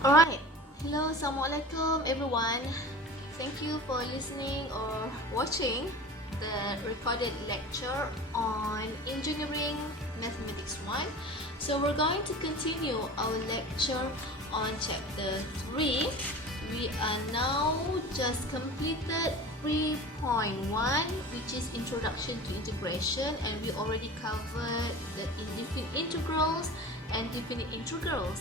Alright, hello, Assalamualaikum everyone. Thank you for listening or watching the recorded lecture on Engineering Mathematics 1. So we're going to continue our lecture on chapter 3. We are now just completed 3.1, which is Introduction to Integration, and we already covered the indefinite integrals and definite integrals.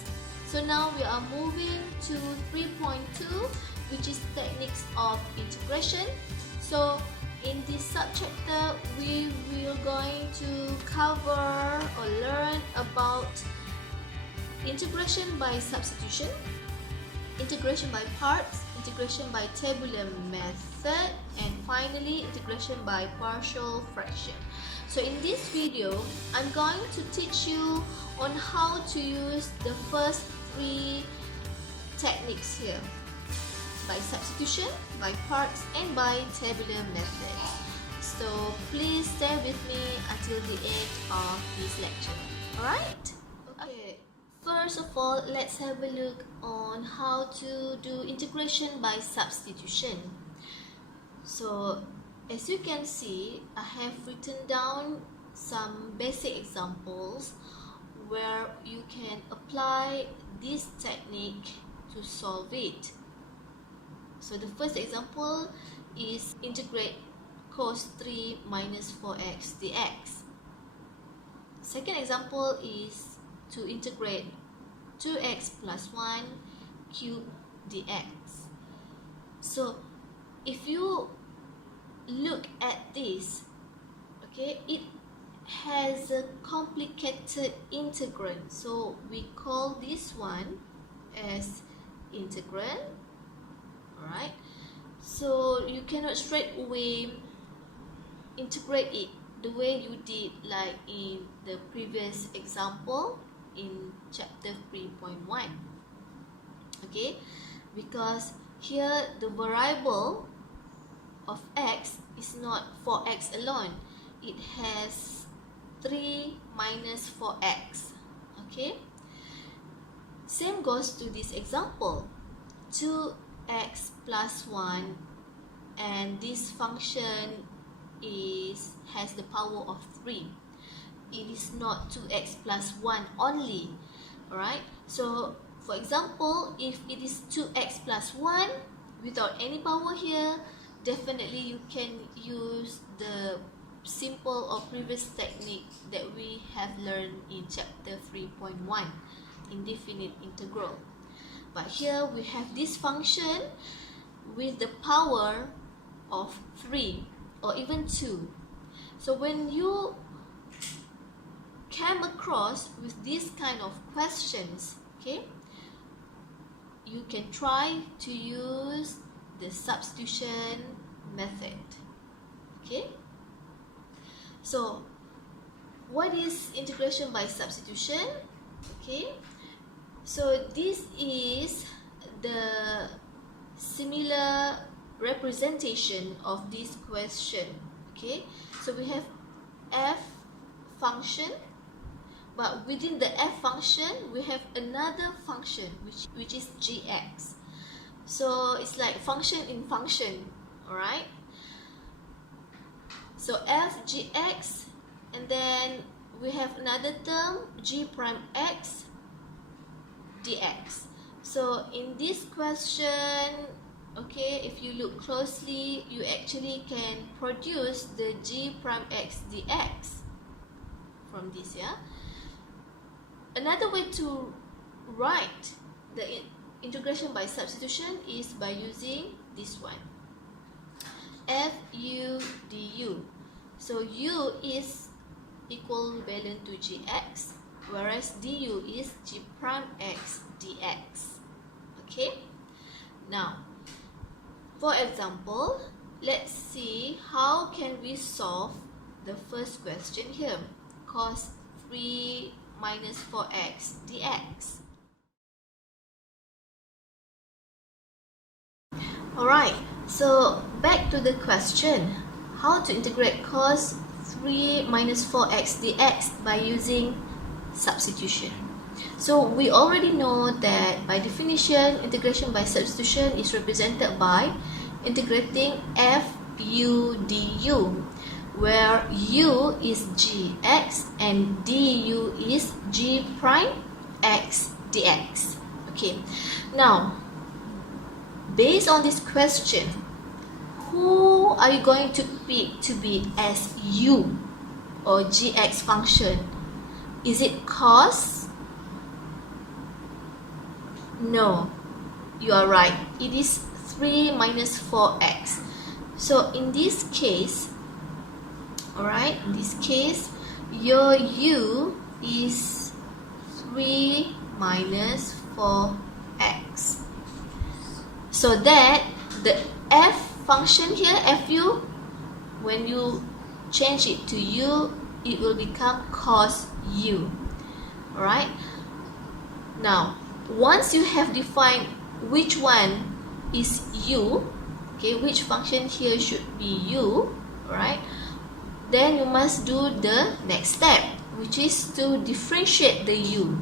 So now we are moving to 3.2, which is techniques of integration. So in this subchapter, we will going to cover or learn about integration by substitution, integration by parts, integration by tabular method, and finally integration by partial fraction. So in this video, I'm going to teach you on how to use the first three techniques here: by substitution, by parts, and by tabular method. So please stay with me until the end of this lecture. Alright? Okay. First of all, let's have a look on how to do integration by substitution. So as you can see, I have written down some basic examples where you can apply this technique to solve it. So the first example is integrate cos 3 minus 4x dx. Second example is to integrate 2x plus 1 cube dx. So if you look at this, okay, it has a complicated integrand, so we call this one as integrand. Alright, so you cannot straight away integrate it the way you did like in the previous example in chapter 3.1. okay, because here the variable of x is not 4x alone, it has 3 minus 4x. okay, same goes to this example, 2x plus 1, and this function has the power of 3. It is not 2x plus 1 only. Alright, so for example, if it is 2x plus 1 without any power here, definitely you can use the simple or previous technique that we have learned in chapter 3.1, indefinite integral. But here we have this function with the power of 3 or even 2. So when you came across with this kind of questions, okay, you can try to use the substitution method. Okay, so what is integration by substitution? Okay, so this is the similar representation of this question. Okay, so we have f function, but within the f function we have another function which is gx. So it's like function in function. Alright, so f gx, and then we have another term g prime x dx. So in this question, okay, if you look closely, you actually can produce the g prime x dx from this. Yeah, another way to write the integration by substitution is by using this one, f u du. So u is equivalent to gx, whereas du is g prime x dx. Okay, now for example, let's see how can we solve the first question here, cos 3 minus 4x dx. Alright, so back to the question, how to integrate cos 3 minus 4x dx by using substitution. So we already know that by definition, integration by substitution is represented by integrating f u du, where u is gx and du is g prime x dx. Okay, now based on this question, who are you going to pick to be as u or gx function? Is it cos? No, you are right. It is 3 minus 4x. So in this case, alright, in this case, your u is 3 minus 4x. So that the f function here, fu, when you change it to u, it will become cos u. Alright. Now, once you have defined which one is u, okay, which function here should be u, alright, then you must do the next step, which is to differentiate the u.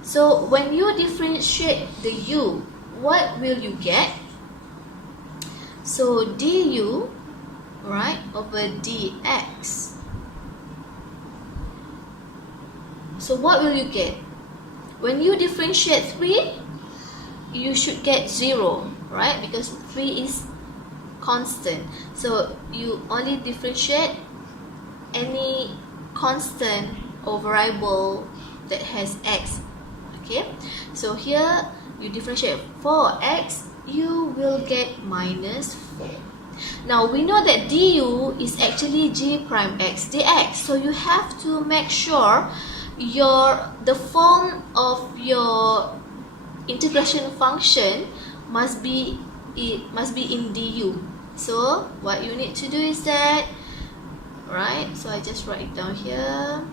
So when you differentiate the u, what will you get? So du, right, over dx. So what will you get? When you differentiate 3, you should get 0, right? Because 3 is constant. So you only differentiate any constant or variable that has x. Okay, so here you differentiate 4x, you will get minus 4. Now we know that du is actually g prime x dx, so you have to make sure the form of your integration function must be in du. So what you need to do is that, right, so I just write it down here.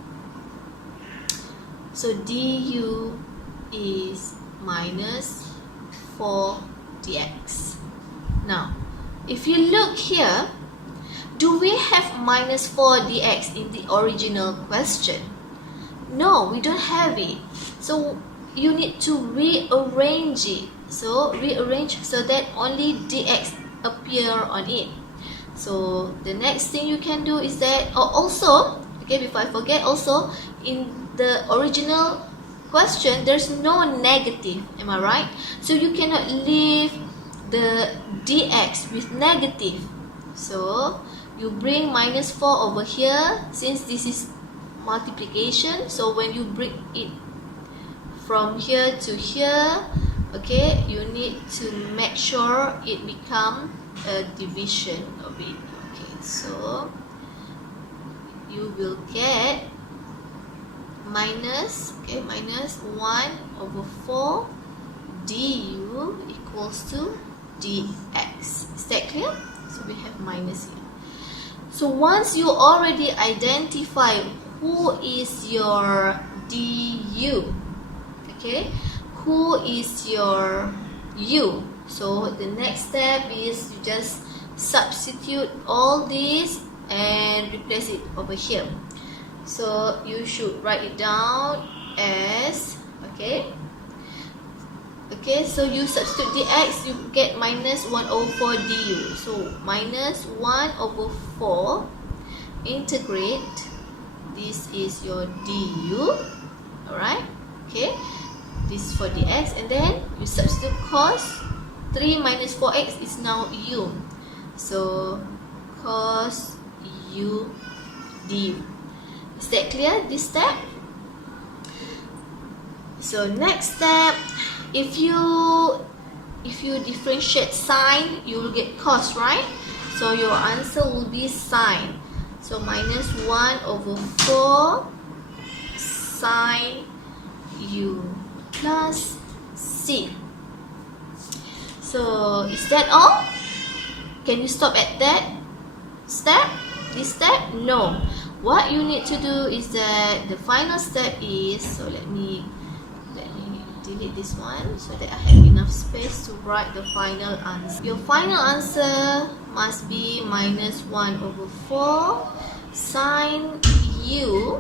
So du is minus 4 dx. Now if you look here, do we have minus 4 dx in the original question? No, we don't have it. So you need to rearrange it. So rearrange so that only dx appear on it. So the next thing you can do is that, also, okay, before I forget, also in the original question there's no negative, am I right? So you cannot leave the dx with negative. So you bring minus 4 over here, since this is multiplication. So when you bring it from here to here, okay, you need to make sure it become a division of it. Okay, so you will get minus 1 over 4 du equals to dx. Is that clear? So we have minus here. So once you already identify who is your du, okay, who is your u, so the next step is you just substitute all this and replace it over here. So you should write it down as, okay, so you substitute dx, you get minus 1 over 4 du. So minus 1 over 4 integrate, this is your du, alright, okay, this is for dx, and then you substitute cos 3 minus 4x is now u. So cos u du. Is that clear, this step? So next step, if you differentiate sine, you will get cos, right? So your answer will be sine. So minus 1 over 4 sine u plus c. So is that all? Can you stop at that step? This step? No. What you need to do is that the final step is, so let me delete this one so that I have enough space to write the final answer. Your final answer must be minus 1 over 4 sine u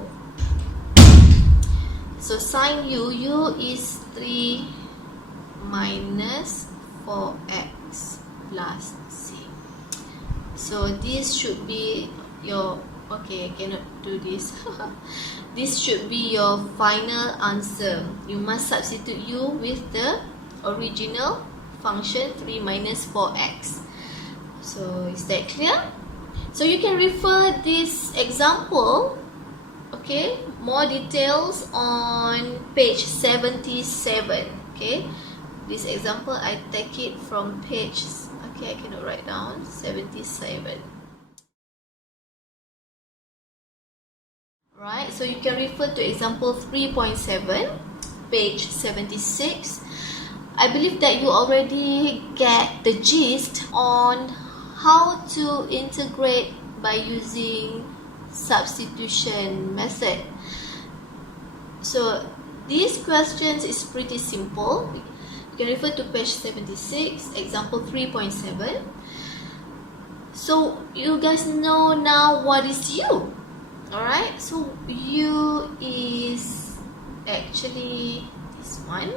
So sin u is 3 minus 4x plus c. So this should be your, okay, I cannot do this. This should be your final answer. You must substitute u with the original function 3 minus 4x. So is that clear? So you can refer this example, okay, more details on page 77. Okay, this example I take it from page, okay, I cannot write down, 77. Right, so you can refer to example 3.7, page 76. I believe that you already get the gist on how to integrate by using substitution method. So these questions is pretty simple. You can refer to page 76, example 3.7. So you guys know now what is u. Alright, so u is actually this one.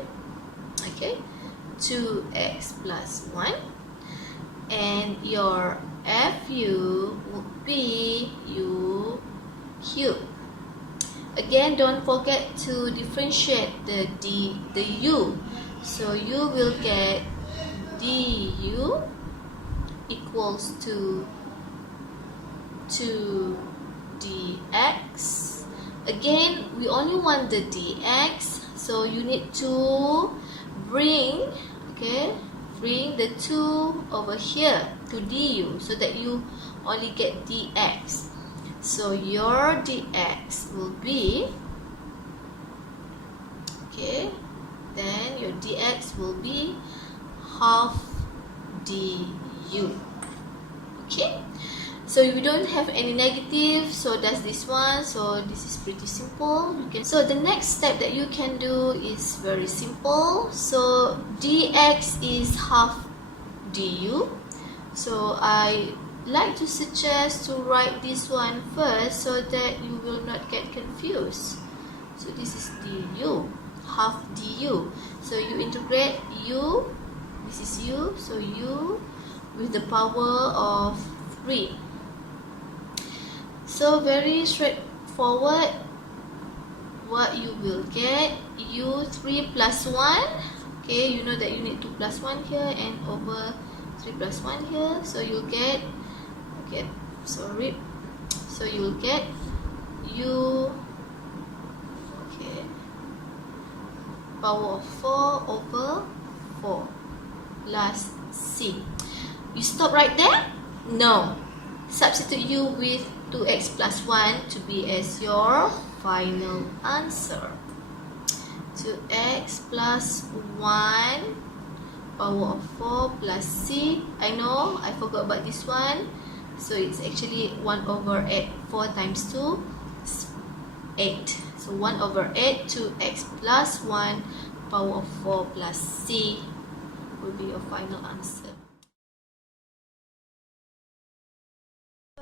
Okay, 2x plus 1, and your fu would be u cubed. Again, don't forget to differentiate the u. So you will get du equals to 2dx. Again, we only want the dx, so you need to bring the 2 over here to du so that you only get dx. So your dx will be, okay, then your dx will be half du. Okay, so you don't have any negative, so that's this one. So this is pretty simple. So the next step that you can do is very simple. So dx is half du. So I like to suggest to write this one first so that you will not get confused. So this is du, half du. So you integrate u, this is u, so u with the power of 3. So very straightforward. What you will get, u3 plus 1. Okay, you know that you need 2 plus 1 here and over 3 plus 1 here. So you'll get, so you'll get u, okay, power of 4 over 4 plus c. You stop right there? No. Substitute u with 2x plus 1 to be as your final answer. 2x plus 1 power of 4 plus c. I know I forgot about this one. So it's actually 1 over 8. 4 times 2 is 8. So 1 over 8, 2x plus 1 power of 4 plus c will be your final answer.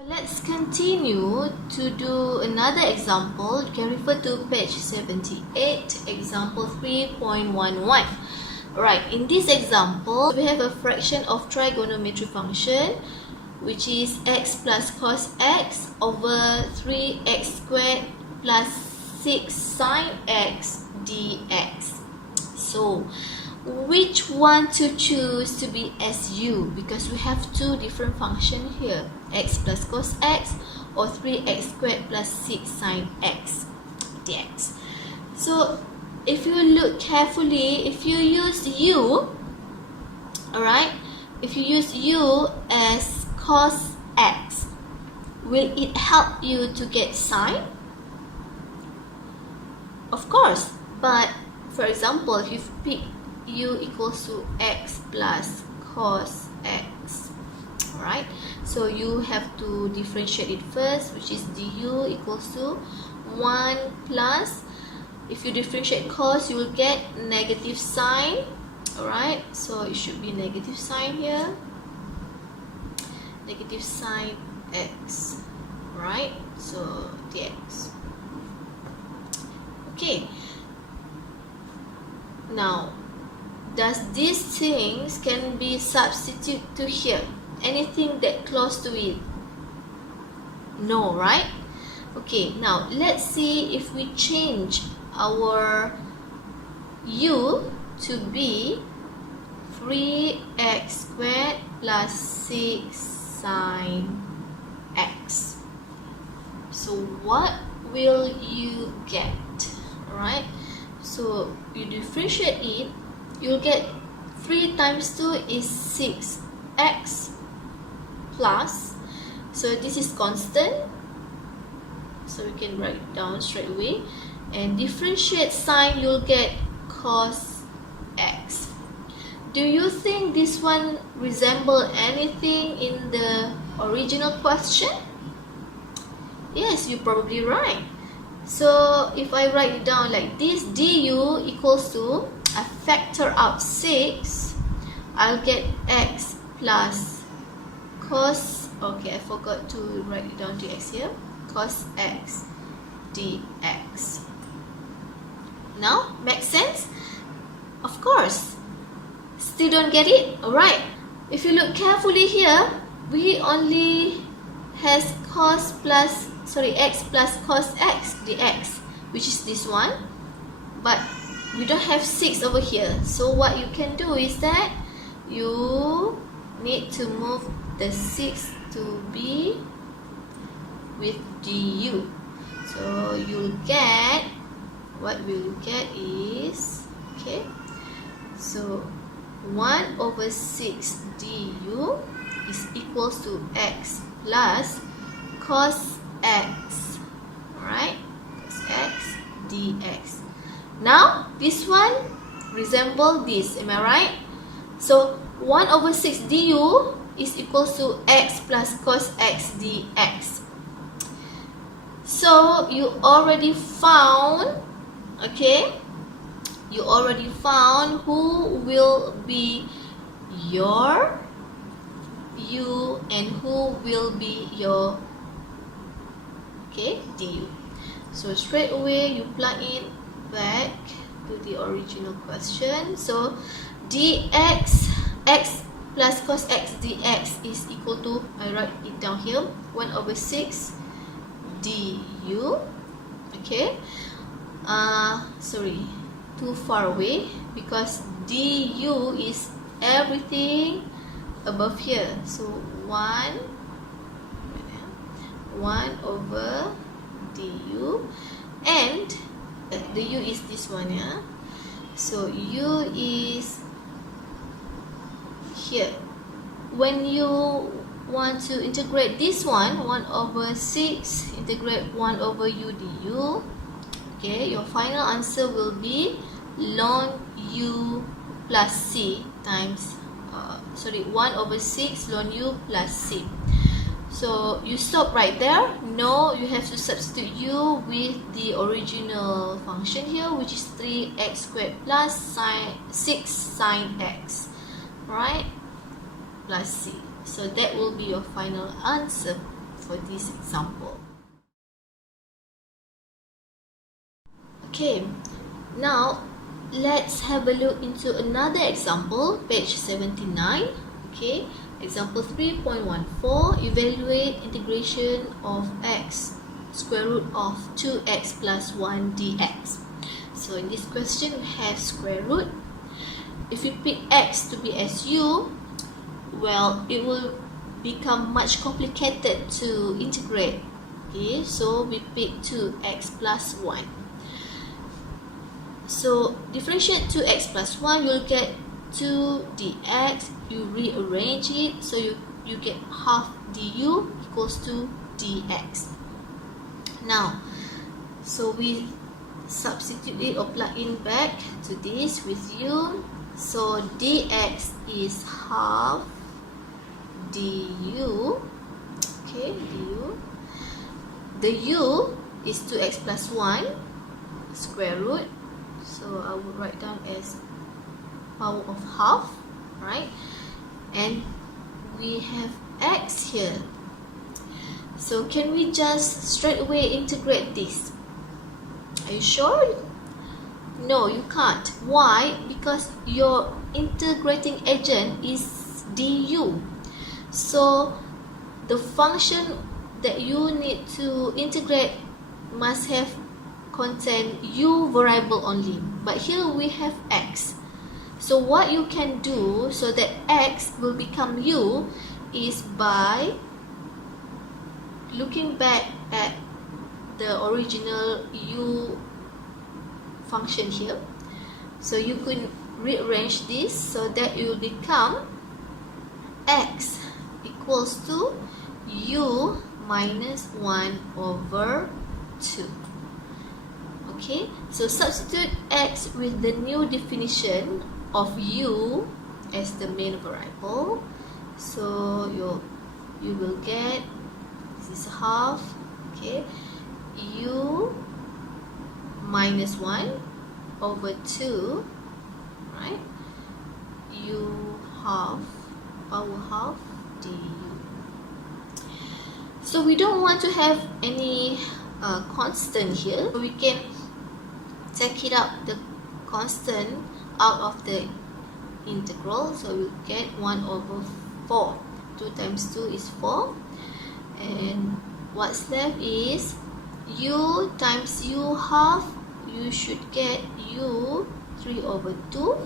Let's continue to do another example. You can refer to page 78, example 3.11. Right, in this example, we have a fraction of trigonometry function, which is x plus cos x over 3x squared plus 6 sine x dx. So which one to choose to be as u? Because we have two different functions here, x plus cos x or 3x squared plus 6 sine x dx. So if you look carefully, if you use u, alright, if you use u as cos x, will it help you to get sine? Of course, but for example, if you pick u equals to x plus cos x, alright, so you have to differentiate it first, which is du equals to 1 plus, if you differentiate cos, you will get negative sine, alright, so it should be negative sine here, negative sine x, right, so dx. Okay, Now, does these things can be substituted to here? Anything that close to it? No, right? Okay, now let's see if we change our u to be 3x squared plus 6 sine x. So what will you get? Alright, so you differentiate it, you'll get 3 times 2 is 6x plus, so this is constant, so we can write it down straight away, and differentiate sign, you'll get cos x. Do you think this one resemble anything in the original question? Yes, you're probably right. So if I write it down like this, du equals to, I factor out 6, I'll get x plus cos, okay, I forgot to write it down dx here, cos x dx. Now, makes sense? Of course. Still don't get it? Alright. If you look carefully here, we only has x plus cos x dx, which is this one, but we don't have 6 over here. So what you can do is that you need to move the 6 to be with du. So you'll get, what we'll get is, okay, so 1 over 6 du is equals to x plus cos x, right? Cos x dx. Now this one resemble this, am I right? So 1 over 6 du is equals to x plus cos x dx. So you already found, okay, you already found who will be your u and who will be your, okay, du. So straight away you plug in back to the original question. So dx, x plus cos x dx is equal to, I write it down here, 1 over 6 du. Okay, sorry, too far away because du is everything above here. So 1 over du, and the u is this one, yeah. So u is here. When you want to integrate this one, 1 over 6 integrate 1 over u du, okay, your final answer will be ln u plus c times 1 over 6 ln u plus c. So you stop right there. No, you have to substitute u with the original function here, which is 3x squared plus 6 sine x, right, plus c. So that will be your final answer for this example. Okay, now let's have a look into another example, page 79. Okay, example 3.14, evaluate integration of x square root of 2x plus 1 dx. So in this question we have square root. If you pick x to be as u, well, it will become much complicated to integrate. Okay, so we pick 2x plus 1. So differentiate 2x plus 1, you'll get 2 dx. You rearrange it, so you get half du equals to dx. Now, so we substitute it or plug in back to this with u. So dx is half du, okay, du. The u is 2x plus 1 square root, so I will write down as power of half, right? And we have x here, so can we just straight away integrate this? Are you sure? No, you can't. Why? Because your integrating agent is du. So the function that you need to integrate must have contain u variable only. But here we have x. So what you can do so that x will become u is by looking back at the original u function here. So you could rearrange this so that it will become x equals to u minus 1 over 2. Okay, so substitute x with the new definition of u as the main variable. So you will get, this is half, okay, u minus 1 over 2, right, u half, power half du. So we don't want to have any constant here. We can take it out, the constant out of the integral. So we get 1 over 4. 2 times 2 is 4. And what's left is u times u half. You should get u 3 over 2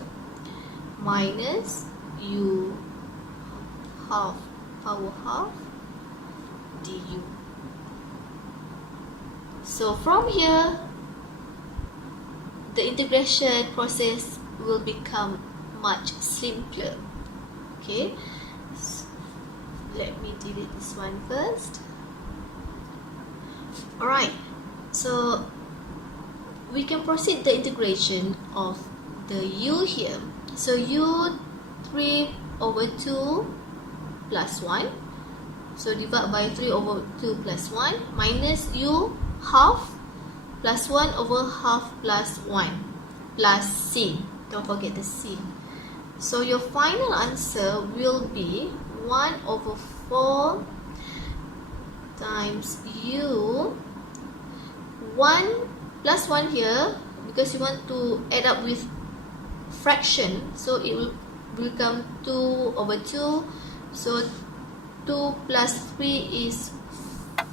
minus u half, power half du. So from here, the integration process will become much simpler. Okay, let me delete this one first. Alright, so we can proceed the integration of the u here. So u 3 over 2 plus 1. So divide by 3 over 2 plus 1 minus u half plus 1 over half plus 1 plus c. Don't forget the c. So your final answer will be 1 over 4 times u 1 plus 1 here, because you want to add up with fraction, so it will become 2 over 2. So 2 plus 3 is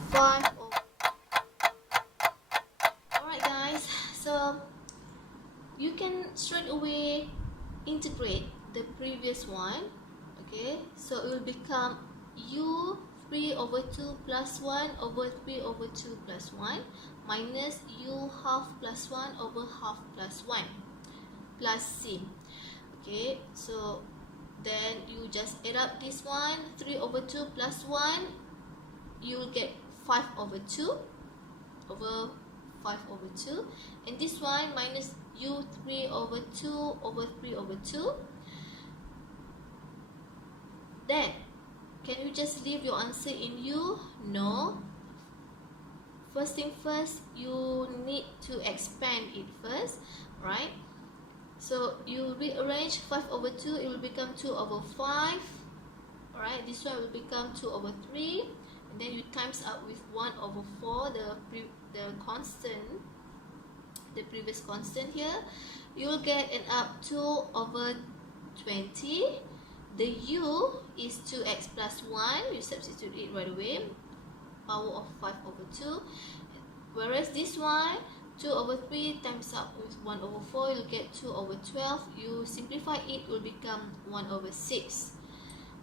5 over. Alright guys, so you can straight away integrate the previous one. Okay, so it will become u 3 over 2 plus 1 over 3 over 2 plus 1 minus u half plus 1 over half plus 1 plus c. Okay, so then you just add up this one, 3 over 2 plus 1, you will get 5 over 2 over 5 over 2, and this one minus u 3 over 2 over 3 over 2. Then can you just leave your answer in u? No. First thing first, you need to expand it first, right? So you rearrange 5 over 2, it will become 2 over 5. Alright, this one will become 2 over 3. And then you times up with 1 over 4, the constant, the previous constant here. You will get an up 2 over 20. The u is 2x plus 1. You substitute it right away. Power of 5 over 2. Whereas this one, 2 over 3 times up with 1 over 4, you'll get 2 over 12. You simplify it, will become 1 over 6.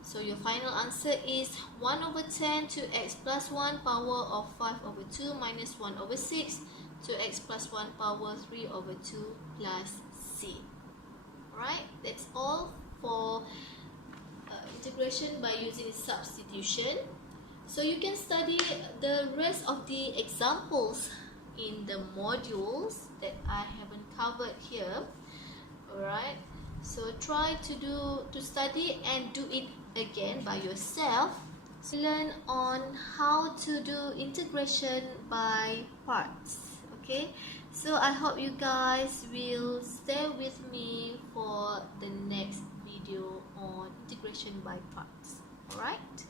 So your final answer is 1 over 10 to x plus 1 power of 5 over 2 minus 1 over 6 to x plus 1 power 3 over 2 plus c. Alright, that's all for integration by using substitution. So you can study the rest of the examples in the modules that I haven't covered here. Alright, so try to study and do it again by yourself. So learn on how to do integration by parts. Okay, so I hope you guys will stay with me for the next video on integration by parts. Alright.